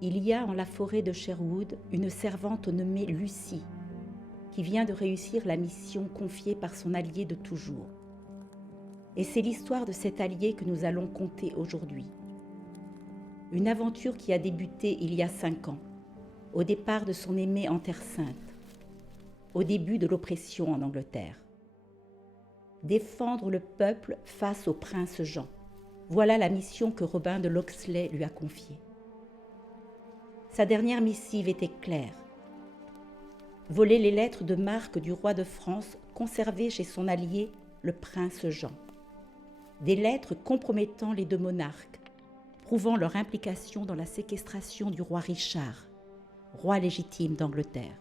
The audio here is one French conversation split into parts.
Il y a en la forêt de Sherwood une servante nommée Lucy, qui vient de réussir la mission confiée par son allié de toujours. Et c'est l'histoire de cet allié que nous allons conter aujourd'hui. Une aventure qui a débuté il y a 5 ans, au départ de son aimé en Terre Sainte, au début de l'oppression en Angleterre. Défendre le peuple face au prince Jean. Voilà la mission que Robin de Locksley lui a confiée. Sa dernière missive était claire. Voler les lettres de marque du roi de France conservées chez son allié, le prince Jean. Des lettres compromettant les 2 monarques, prouvant leur implication dans la séquestration du roi Richard, roi légitime d'Angleterre.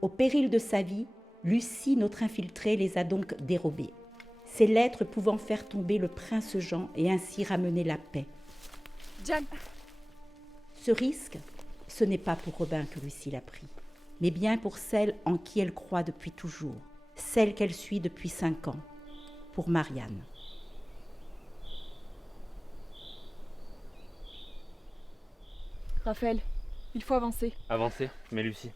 Au péril de sa vie, Lucy, notre infiltrée, les a donc dérobées. Ces lettres pouvant faire tomber le prince Jean et ainsi ramener la paix. Diane! Ce risque, ce n'est pas pour Robin que Lucy l'a pris, mais bien pour celle en qui elle croit depuis toujours, celle qu'elle suit depuis 5 ans, pour Marianne. Raphaël, il faut avancer. Avancer, mais Lucie,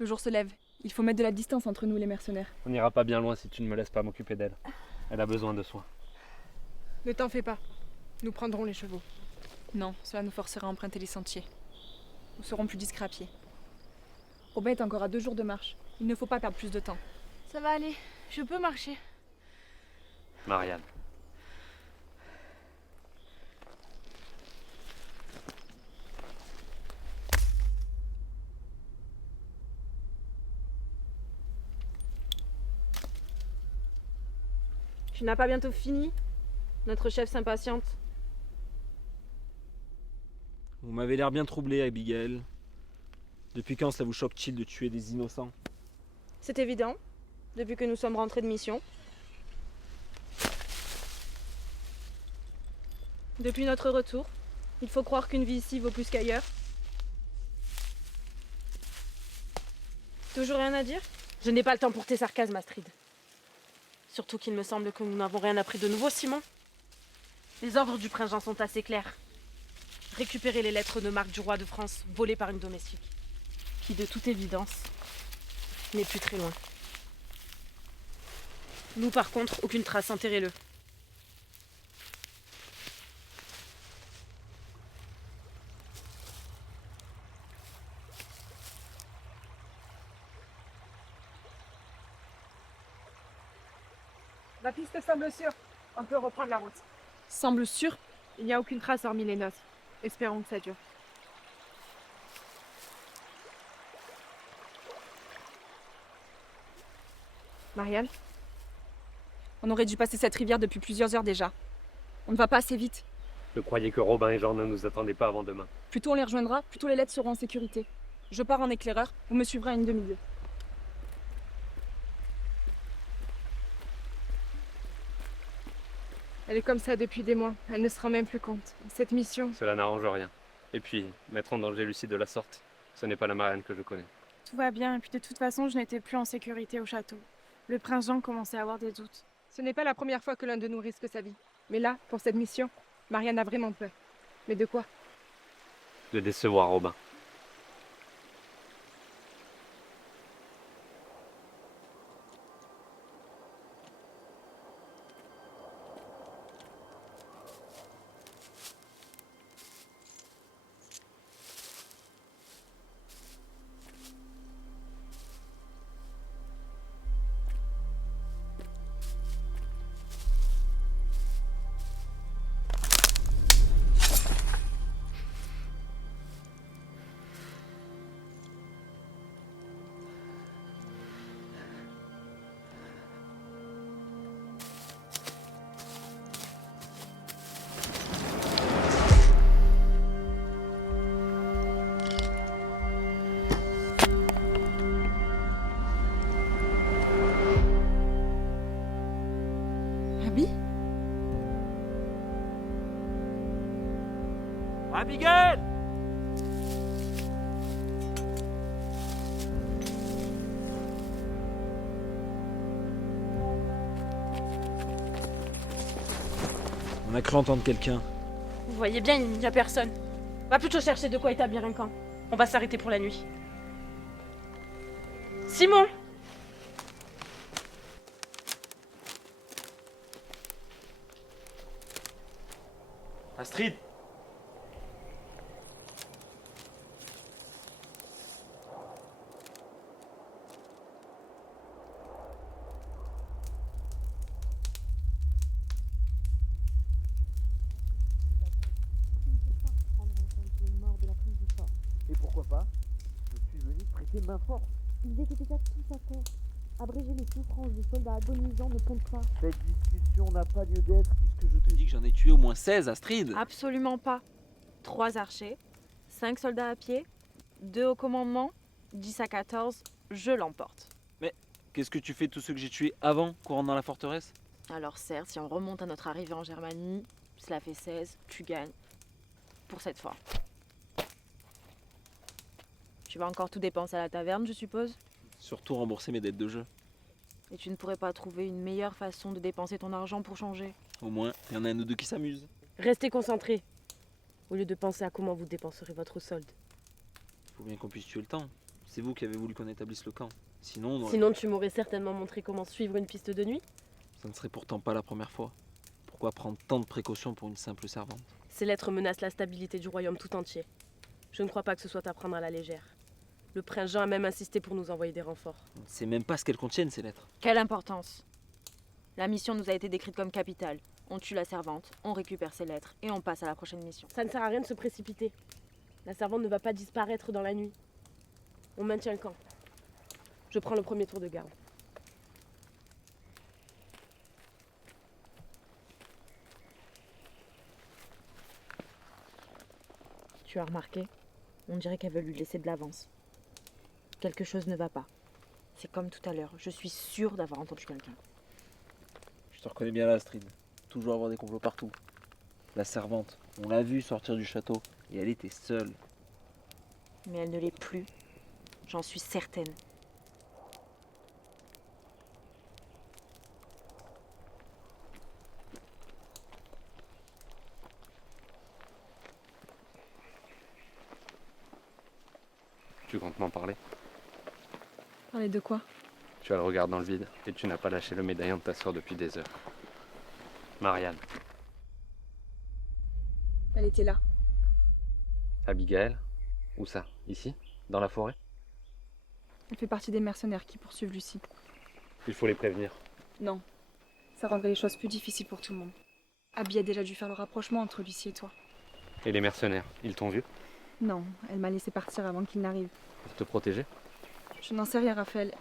Le jour se lève. Il faut mettre de la distance entre nous les mercenaires. on n'ira pas bien loin si tu ne me laisses pas m'occuper d'elle. Elle a besoin de soins. Ne t'en fais pas. Nous prendrons les chevaux. Non, cela nous forcera à emprunter les sentiers. Nous serons plus discrets à pied. Robin est encore à 2 jours de marche. Il ne faut pas perdre plus de temps. Ça va aller, je peux marcher. Marianne. Tu n'as pas bientôt fini? Notre chef s'impatiente. Vous m'avez l'air bien troublé, Abigail. Depuis quand ça vous choque-t-il de tuer des innocents? C'est évident, depuis que nous sommes rentrés de mission. Depuis notre retour, il faut croire qu'une vie ici vaut plus qu'ailleurs. Toujours rien à dire? Je n'ai pas le temps pour tes sarcasmes, Astrid. Surtout qu'il me semble que nous n'avons rien appris de nouveau, Simon. Les ordres du prince Jean sont assez clairs. Récupérer les lettres de marque du roi de France volées par une domestique, qui de toute évidence n'est plus très loin. Nous par contre, aucune trace, enterrez-le. La piste semble sûre. On peut reprendre la route. Semble sûr. Il n'y a aucune trace hormis les notes. Espérons que ça dure. Marianne, On aurait dû passer cette rivière depuis plusieurs heures déjà. On ne va pas assez vite. Je croyais que Robin et Jean ne nous attendaient pas avant demain. Plus tôt on les rejoindra, plus tôt les lettres seront en sécurité. Je pars en éclaireur, vous me suivrez à une demi-lieue. elle est comme ça depuis des mois. Elle ne se rend même plus compte. Cette mission, Cela n'arrange rien. Et puis, mettre en danger Lucie de la sorte, ce n'est pas la Marianne que je connais. Tout va bien, et puis de toute façon, je n'étais plus en sécurité au château. Le prince Jean commençait à avoir des doutes. ce n'est pas la première fois que l'un de nous risque sa vie. Mais là, pour cette mission, Marianne a vraiment peur. Mais de quoi? De décevoir Robin. Abby? Abigail! On a cru entendre quelqu'un. Vous voyez bien, il n'y a personne. Va plutôt chercher de quoi établir un camp. On va s'arrêter pour la nuit. Simon! Astrid! Et pourquoi pas? Je suis venu prêter main forte. Ils étaient déjà tous à terre. Abréger les souffrances des soldats agonisants ne compte pas. Cette discussion n'a pas lieu d'être puisque je Je te dis que j'en ai tué au moins 16, Astrid! Absolument pas. 3 archers, 5 soldats à pied, 2 au commandement, 10 à 14, je l'emporte. Qu'est-ce que tu fais de tous ceux que j'ai tués avant qu'on rentre dans la forteresse? Alors certes, si on remonte à notre arrivée en Germanie, cela fait 16, tu gagnes. Pour cette fois. Tu vas encore tout dépenser à la taverne, je suppose? Surtout rembourser mes dettes de jeu. Et tu ne pourrais pas trouver une meilleure façon de dépenser ton argent pour changer? Au moins, il y en a un ou deux qui s'amusent. Restez concentrés, au lieu de penser à comment vous dépenserez votre solde. Faut bien qu'on puisse tuer le temps. C'est vous qui avez voulu qu'on établisse le camp. Sinon, on aurait- Sinon, tu m'aurais certainement montré comment suivre une piste de nuit. ça ne serait pourtant pas la première fois. Pourquoi prendre tant de précautions pour une simple servante? Ces lettres menacent la stabilité du royaume tout entier. Je ne crois pas que ce soit à prendre à la légère. Le prince Jean a même insisté pour nous envoyer des renforts. On ne sait même pas ce qu'elles contiennent, ces lettres. Quelle importance! La mission nous a été décrite comme capitale. On tue la servante, on récupère ses lettres et on passe à la prochaine mission. Ça ne sert à rien de se précipiter. La servante ne va pas disparaître dans la nuit. On maintient le camp. Je prends le premier tour de garde. Tu as remarqué? On dirait qu'elle veut lui laisser de l'avance. Quelque chose ne va pas. C'est comme tout à l'heure. Je suis sûre d'avoir entendu quelqu'un. Je te reconnais bien là, Astrid. Toujours avoir des complots partout. La servante, on l'a vue sortir du château et elle était seule. Mais elle ne l'est plus. J'en suis certaine. Tu comptes m'en parler? Parler de quoi? Tu as le regard dans le vide et tu n'as pas lâché le médaillon de ta sœur depuis des heures. Marianne. Elle était là. Abigail? Où ça? Ici? Dans la forêt? Elle fait partie des mercenaires qui poursuivent Lucie. Il faut les prévenir. Non. Ça rendrait les choses plus difficiles pour tout le monde. Abby a déjà dû faire le rapprochement entre Lucie et toi. Et les mercenaires, ils t'ont vu? Non, elle m'a laissé partir avant qu'il n'arrive. Pour te protéger? Je n'en sais rien, Raphaël.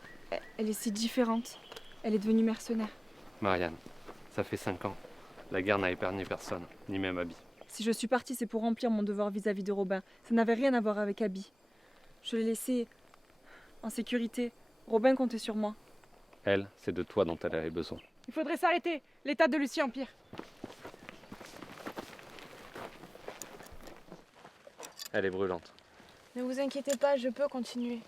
Elle est si différente. Elle est devenue mercenaire. Marianne, ça fait 5 ans. La guerre n'a épargné personne, ni même Abby. Si je suis partie, c'est pour remplir mon devoir vis-à-vis de Robin. Ça n'avait rien à voir avec Abby. Je l'ai laissée en sécurité. Robin comptait sur moi. Elle, c'est de toi dont elle avait besoin. Il faudrait s'arrêter. L'état de Lucie empire. Elle est brûlante. Ne vous inquiétez pas, je peux continuer.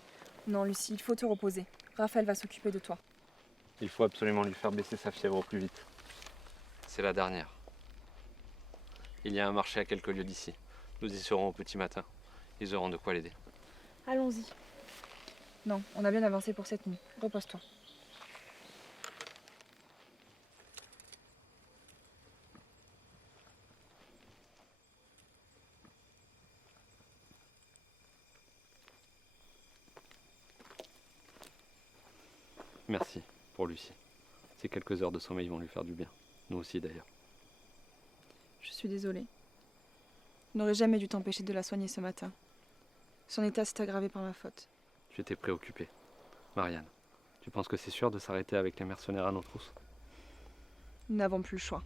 Non, Lucie, il faut te reposer. Raphaël va s'occuper de toi. Il faut absolument lui faire baisser sa fièvre au plus vite. C'est la dernière. Il y a un marché à quelques lieues d'ici. Nous y serons au petit matin. Ils auront de quoi l'aider. Allons-y. Non, on a bien avancé pour cette nuit. Repose-toi. Merci pour Lucie. Ces quelques heures de sommeil vont lui faire du bien. Nous aussi d'ailleurs. Je suis désolée. Je n'aurais jamais dû t'empêcher de la soigner ce matin. Son état s'est aggravé par ma faute. Tu étais préoccupée. Marianne, tu penses que c'est sûr de s'arrêter avec les mercenaires à nos trousses? Nous n'avons plus le choix.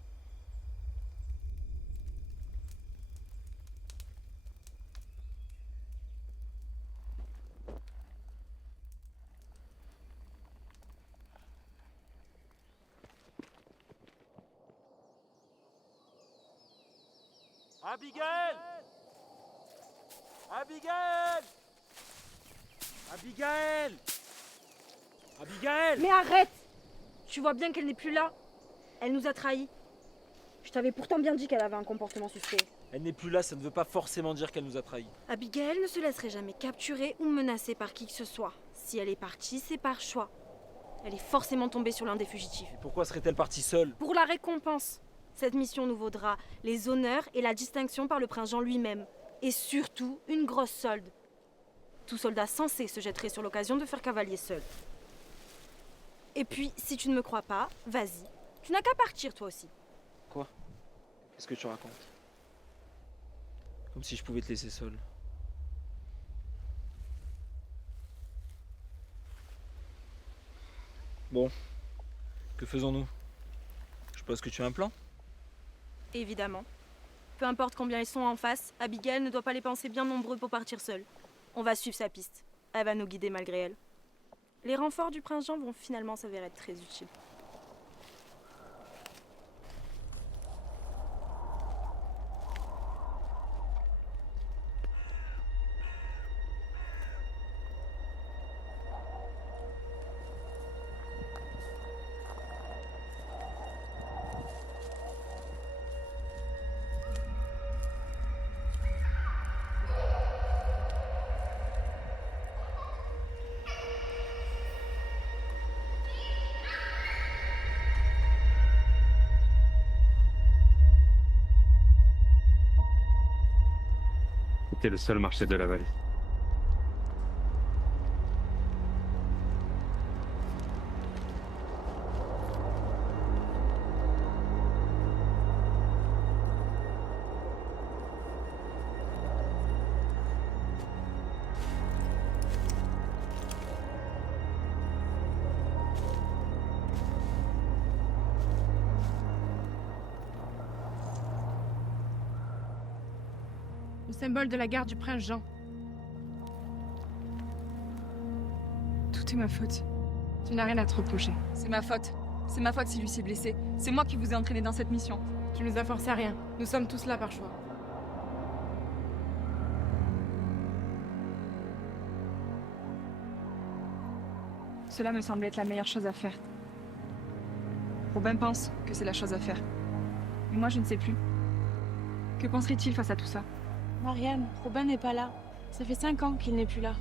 Abigail! Abigail! Abigail! Abigail! Mais arrête! Tu vois bien qu'elle n'est plus là. Elle nous a trahis. Je t'avais pourtant bien dit qu'elle avait un comportement suspect. Elle n'est plus là, ça ne veut pas forcément dire qu'elle nous a trahis. Abigail ne se laisserait jamais capturer ou menacer par qui que ce soit. Si elle est partie, c'est par choix. Elle est forcément tombée sur l'un des fugitifs. Et pourquoi serait-elle partie seule? Pour la récompense. Cette mission nous vaudra les honneurs et la distinction par le prince Jean lui-même. Et surtout, une grosse solde. Tout soldat sensé se jetterait sur l'occasion de faire cavalier seul. Et puis, si tu ne me crois pas, vas-y. Tu n'as qu'à partir toi aussi. Quoi? Qu'est-ce que tu racontes? Comme si je pouvais te laisser seule. Bon, que faisons-nous? Je suppose que tu as un plan? Évidemment. Peu importe combien ils sont en face, Abigail ne doit pas les penser bien nombreux pour partir seule. On va suivre sa piste. Elle va nous guider malgré elle. Les renforts du prince Jean vont finalement s'avérer être très utiles. C'était le seul marché de la vallée. Le symbole de la garde du prince Jean. Tout est ma faute. Tu n'as rien à te reprocher. C'est ma faute. C'est ma faute si lui s'est blessé. C'est moi qui vous ai entraîné dans cette mission. Tu nous as forcé à rien. Nous sommes tous là par choix. Cela me semble être la meilleure chose à faire. Robin pense que c'est la chose à faire. Mais moi, je ne sais plus. Que penserait-il face à tout ça? Marianne, Robin n'est pas là. Ça fait 5 ans qu'il n'est plus là.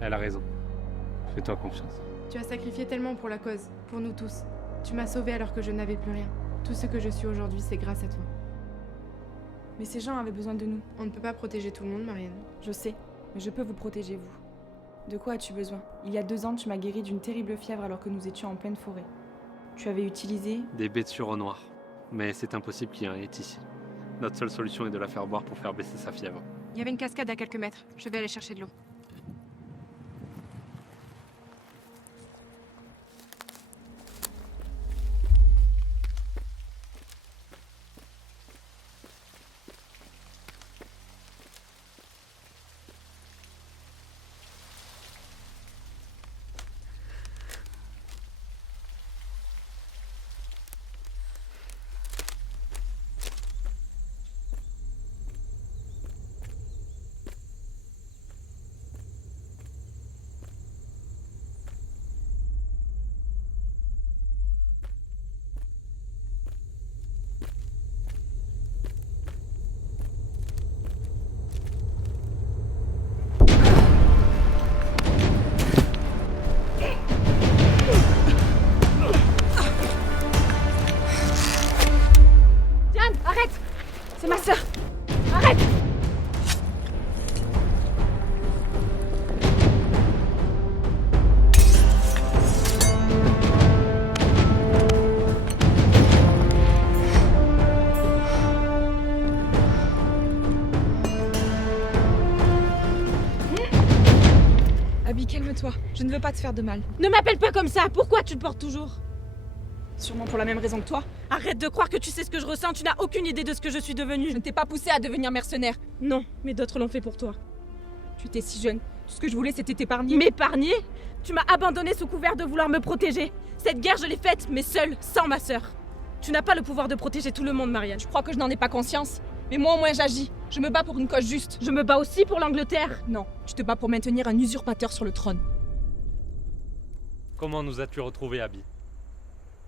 Elle a raison. Fais-toi confiance. Tu as sacrifié tellement pour la cause, pour nous tous. Tu m'as sauvée alors que je n'avais plus rien. Tout ce que je suis aujourd'hui, c'est grâce à toi. Mais ces gens avaient besoin de nous. On ne peut pas protéger tout le monde, Marianne. Je sais, mais je peux vous protéger, vous. De quoi as-tu besoin? Il y a 2 ans, tu m'as guéri d'une terrible fièvre alors que nous étions en pleine forêt. Tu avais utilisé... Des baies de sureau noir. Mais c'est impossible qu'il y en ait ici. Notre seule solution est de la faire boire pour faire baisser sa fièvre. Il y avait une cascade à quelques mètres. Je vais aller chercher de l'eau. C'est ma sœur. Arrête! Abby, calme-toi. Je ne veux pas te faire de mal. Ne m'appelle pas comme ça. Pourquoi tu te portes toujours? Sûrement pour la même raison que toi. Arrête de croire que tu sais ce que je ressens. Tu n'as aucune idée de ce que je suis devenue. Je ne t'ai pas poussé à devenir mercenaire. Non, mais d'autres l'ont fait pour toi. Tu étais si jeune. Tout ce que je voulais, c'était t'épargner. M'épargner? Tu m'as abandonné sous couvert de vouloir me protéger. Cette guerre, je l'ai faite, mais seule, sans ma sœur. Tu n'as pas le pouvoir de protéger tout le monde, Marianne. Je crois que je n'en ai pas conscience. Mais moi, au moins, j'agis. Je me bats pour une cause juste. Je me bats aussi pour l'Angleterre. Non, tu te bats pour maintenir un usurpateur sur le trône. Comment nous as-tu retrouvés, Abby?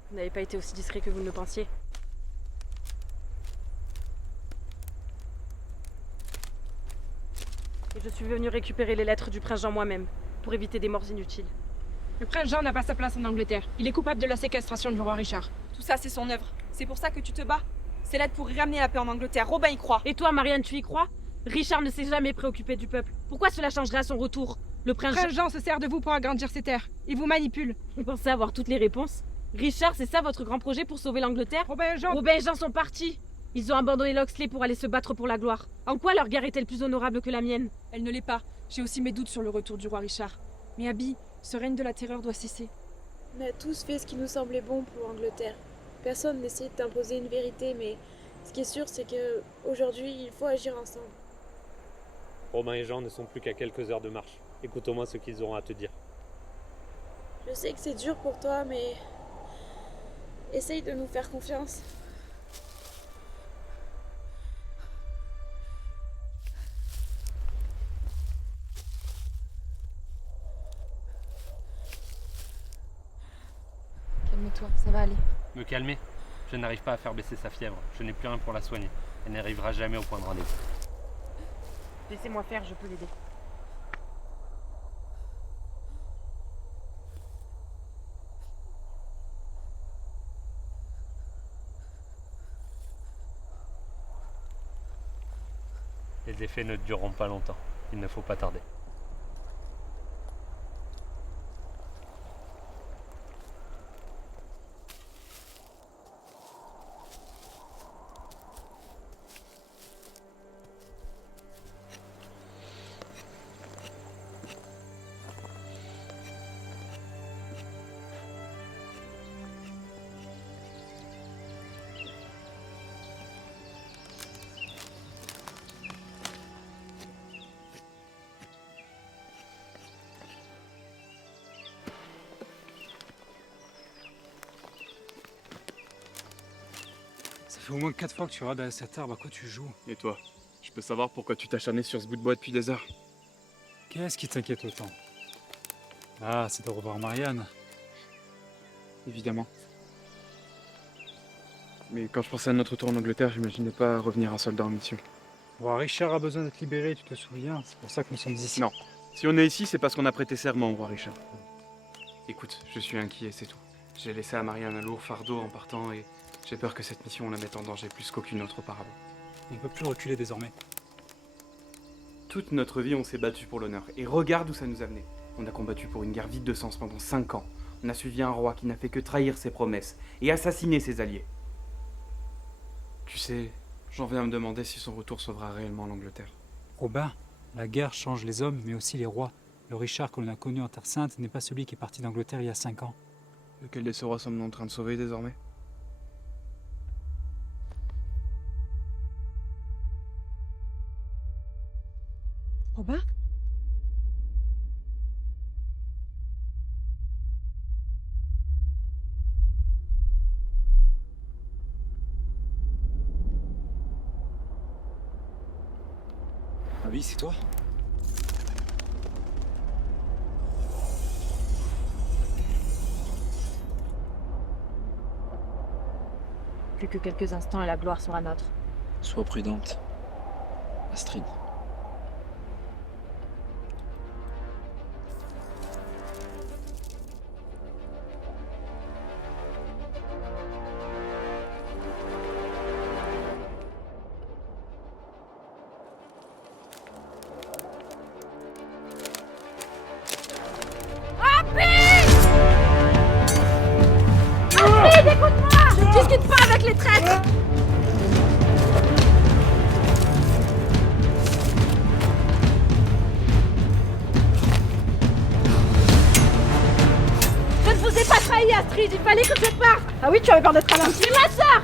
Vous n'avez pas été aussi discret que vous ne le pensiez. Et je suis venue récupérer les lettres du prince Jean moi-même, pour éviter des morts inutiles. Le prince Jean n'a pas sa place en Angleterre. Il est coupable de la séquestration du roi Richard. Tout ça, c'est son œuvre. C'est pour ça que tu te bats. C'est l'aide pour y ramener la paix en Angleterre. Robin y croit. Et toi, Marianne, tu y crois? Richard ne s'est jamais préoccupé du peuple. Pourquoi cela changerait à son retour? Le prince Jean se sert de vous pour agrandir ses terres. Il vous manipule. Vous pensez avoir toutes les réponses? Richard, c'est ça votre grand projet pour sauver l'Angleterre? Robin et Jean sont partis. Ils ont abandonné Locksley pour aller se battre pour la gloire. En quoi leur guerre est-elle plus honorable que la mienne? Elle ne l'est pas. J'ai aussi mes doutes sur le retour du roi Richard. Mais Abby, ce règne de la terreur doit cesser. On a tous fait ce qui nous semblait bon pour l'Angleterre. Personne n'essaie d'imposer une vérité, mais ce qui est sûr, c'est que aujourd'hui, il faut agir ensemble. Robin et Jean ne sont plus qu'à quelques heures de marche. Écoute au moins ce qu'ils auront à te dire. Je sais que c'est dur pour toi, mais essaye de nous faire confiance. Calme-toi, ça va aller. Me calmer? Je n'arrive pas à faire baisser sa fièvre. Je n'ai plus rien pour la soigner. Elle n'arrivera jamais au point de rendez-vous. Laissez-moi faire, je peux l'aider. Les effets ne dureront pas longtemps. Il ne faut pas tarder. Ça fait au moins 4 fois que tu regardes à cette arbre, à quoi tu joues? Et toi? Je peux savoir pourquoi tu t'acharnais sur ce bout de bois depuis des heures? Qu'est-ce qui t'inquiète autant? Ah, c'est de revoir Marianne. Évidemment. Mais quand je pensais à notre retour en Angleterre, j'imaginais pas revenir un soldat en mission. Bon, Richard a besoin d'être libéré, tu te souviens? C'est pour ça que nous sommes ici. Non. Si on est ici, c'est parce qu'on a prêté serment au roi Richard. Écoute, je suis inquiet, c'est tout. J'ai laissé à Marianne un lourd fardeau en partant et j'ai peur que cette mission la mette en danger plus qu'aucune autre auparavant. On ne peut plus reculer désormais. Toute notre vie, on s'est battu pour l'honneur. Et regarde où ça nous a mené. On a combattu pour une guerre vide de sens pendant 5 ans. On a suivi un roi qui n'a fait que trahir ses promesses et assassiner ses alliés. Tu sais, j'en viens à me demander si son retour sauvera réellement l'Angleterre. Robin, la guerre change les hommes, mais aussi les rois. Le Richard que l'on a connu en Terre Sainte n'est pas celui qui est parti d'Angleterre il y a 5 ans. Lequel de ces rois sommes-nous en train de sauver désormais? Robin? Ah oui, c'est toi? Plus que quelques instants et la gloire sera nôtre. Sois prudente, Astrid. Astrid, écoute-moi! Ne discute pas avec les traîtres! Je ne vous ai pas trahi, Astrid, il fallait que je parte! Ah oui, tu avais peur d'être un homme, c'est ma sœur!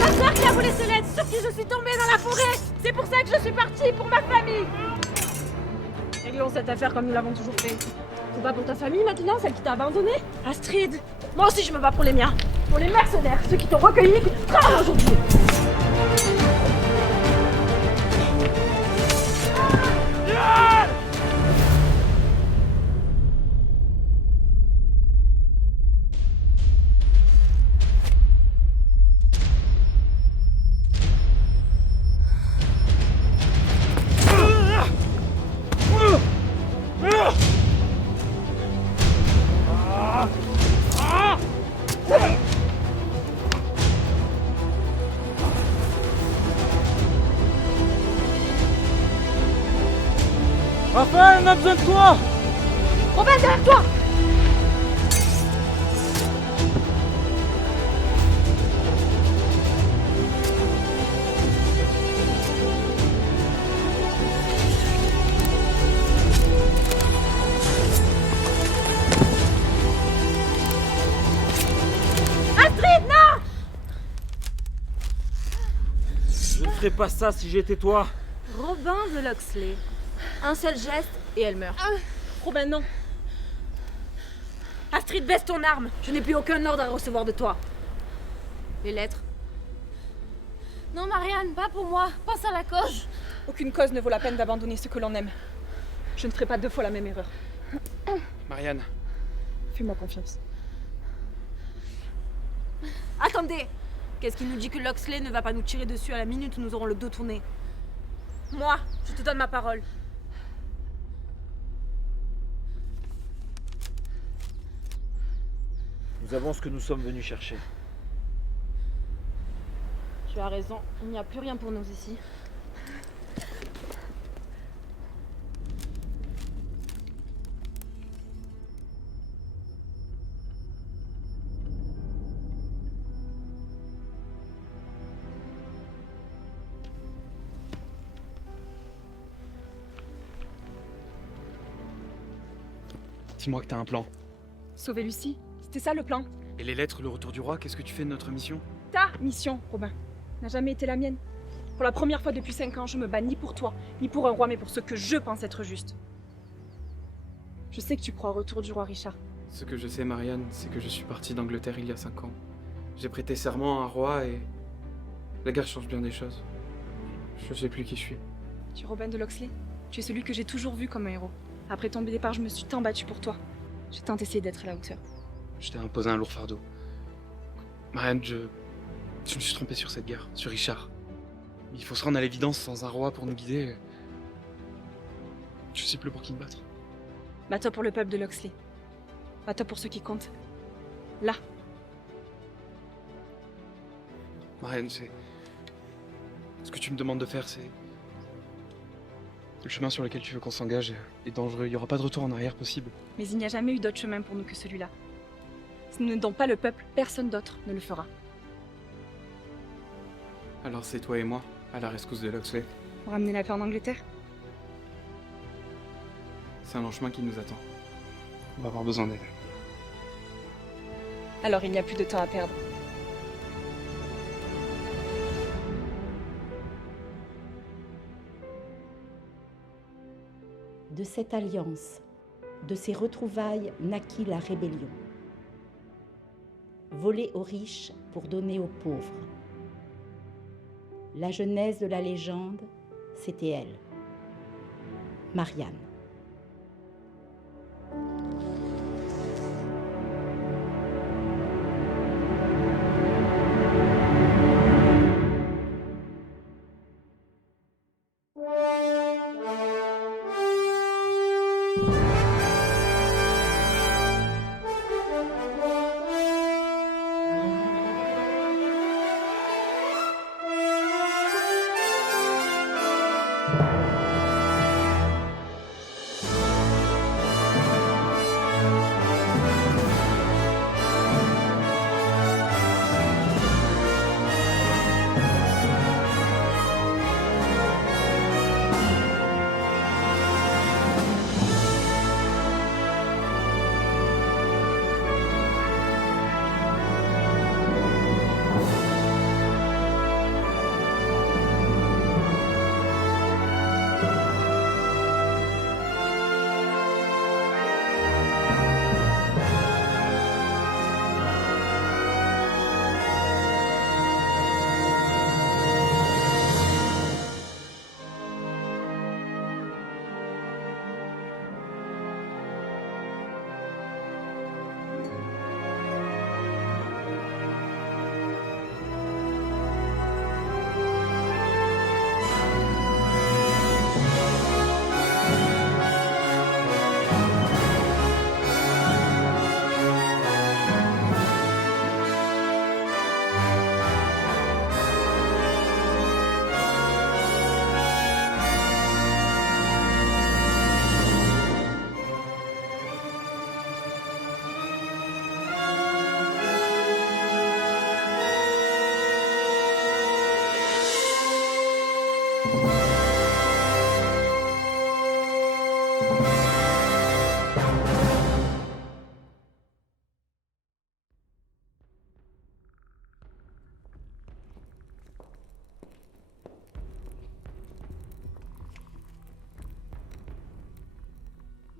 Ma sœur qui a volé ce lettre, sur qui je suis tombée dans la forêt! C'est pour ça que je suis partie, pour ma famille! Réglons cette affaire comme nous l'avons toujours fait. Tu te bats pour ta famille maintenant, celle qui t'a abandonnée? Astrid, moi aussi je me bats pour les miens. Pour les mercenaires, ceux qui t'ont recueilli et que tu travailles aujourd'hui. on a besoin de toi! Robin, derrière toi! Astrid, non! Je ne ferais pas ça si j'étais toi. Robin de Locksley. Un seul geste et elle meurt. Robin, non. Astrid, baisse ton arme. Je n'ai plus aucun ordre à recevoir de toi. Les lettres. Non, Marianne, pas pour moi. Pense à la cause. Aucune cause ne vaut la peine d'abandonner ce que l'on aime. Je ne ferai pas 2 fois la même erreur. Marianne, Fais-moi confiance. Attendez! Qu'est-ce qui nous dit que Locksley ne va pas nous tirer dessus à la minute où nous aurons le dos tourné? Moi, je te donne ma parole. Nous avons ce que nous sommes venus chercher. Tu as raison, il n'y a plus rien pour nous ici. Dis-moi que t'as un plan. Sauver Lucie, c'était ça le plan. Et les lettres, le retour du roi, qu'est-ce que tu fais de notre mission? Ta mission, Robin, n'a jamais été la mienne. Pour la première fois depuis 5 ans, je me bats ni pour toi, ni pour un roi, mais pour ce que je pense être juste. Je sais que tu crois au retour du roi Richard. Ce que je sais, Marianne, c'est que je suis parti d'Angleterre il y a 5 ans. J'ai prêté serment à un roi et... la guerre change bien des choses. Je sais plus qui je suis. Tu es Robin de Locksley. Tu es celui que j'ai toujours vu comme un héros. Après ton départ, je me suis tant battue pour toi. J'ai tant essayé d'être à la hauteur. Je t'ai imposé un lourd fardeau. Marianne, je me suis trompé sur cette guerre, sur Richard. Il faut se rendre à l'évidence sans un roi pour nous guider. Je sais plus pour qui me battre. Bats-toi pour le peuple de Locksley. Bats-toi pour ceux qui comptent. Là. Marianne, c'est... Ce que tu me demandes de faire, c'est... Le chemin sur lequel tu veux qu'on s'engage est dangereux. Il n'y aura pas de retour en arrière possible. Mais il n'y a jamais eu d'autre chemin pour nous que celui-là. Si nous n'aidons pas le peuple, personne d'autre ne le fera. Alors c'est toi et moi, à la rescousse de Locksley. Pour ramener la paix en Angleterre. C'est un long chemin qui nous attend. On va avoir besoin d'aide. Alors il n'y a plus de temps à perdre. De cette alliance, de ces retrouvailles naquit la rébellion. Voler aux riches pour donner aux pauvres. La genèse de la légende, c'était elle, Marianne.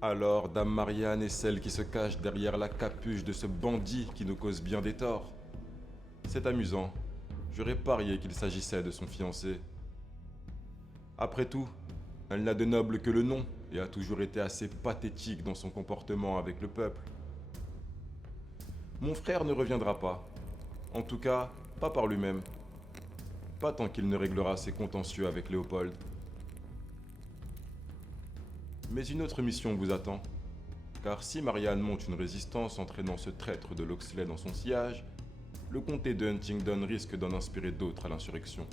Alors, Dame Marianne est celle qui se cache derrière la capuche de ce bandit qui nous cause bien des torts. C'est amusant. J'aurais parié qu'il s'agissait de son fiancé. Après tout, elle n'a de noble que le nom et a toujours été assez pathétique dans son comportement avec le peuple. Mon frère ne reviendra pas. En tout cas, pas par lui-même. Pas tant qu'il ne réglera ses contentieux avec Léopold. Mais une autre mission vous attend. Car si Marianne monte une résistance entraînant ce traître de Locksley dans son sillage, le comté de Huntingdon risque d'en inspirer d'autres à l'insurrection.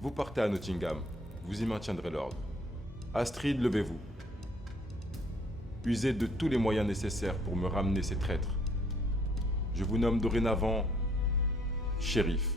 Vous partez à Nottingham, vous y maintiendrez l'ordre. Astrid, levez-vous. Usez de tous les moyens nécessaires pour me ramener ces traîtres. Je vous nomme dorénavant shérif.